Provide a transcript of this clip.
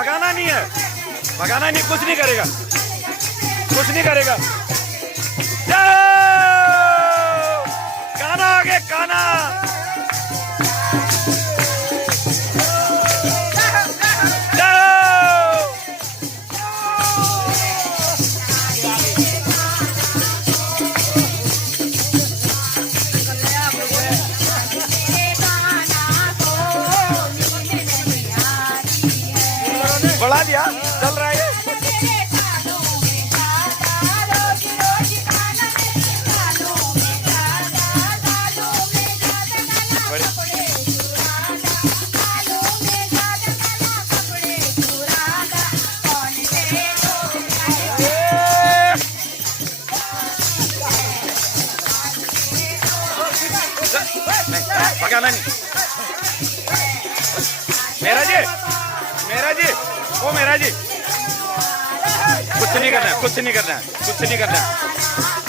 भगाना नहीं है, भगाना नहीं, कुछ नहीं करेगा, कुछ नहीं करेगा। काना आगे, काना। बढ़ा दिया, चल रहा है। पकाना नहीं। मेरा जी, मेरा जी, ओ मेरा जी, कुछ नहीं करना, कुछ नहीं करना, कुछ नहीं करना।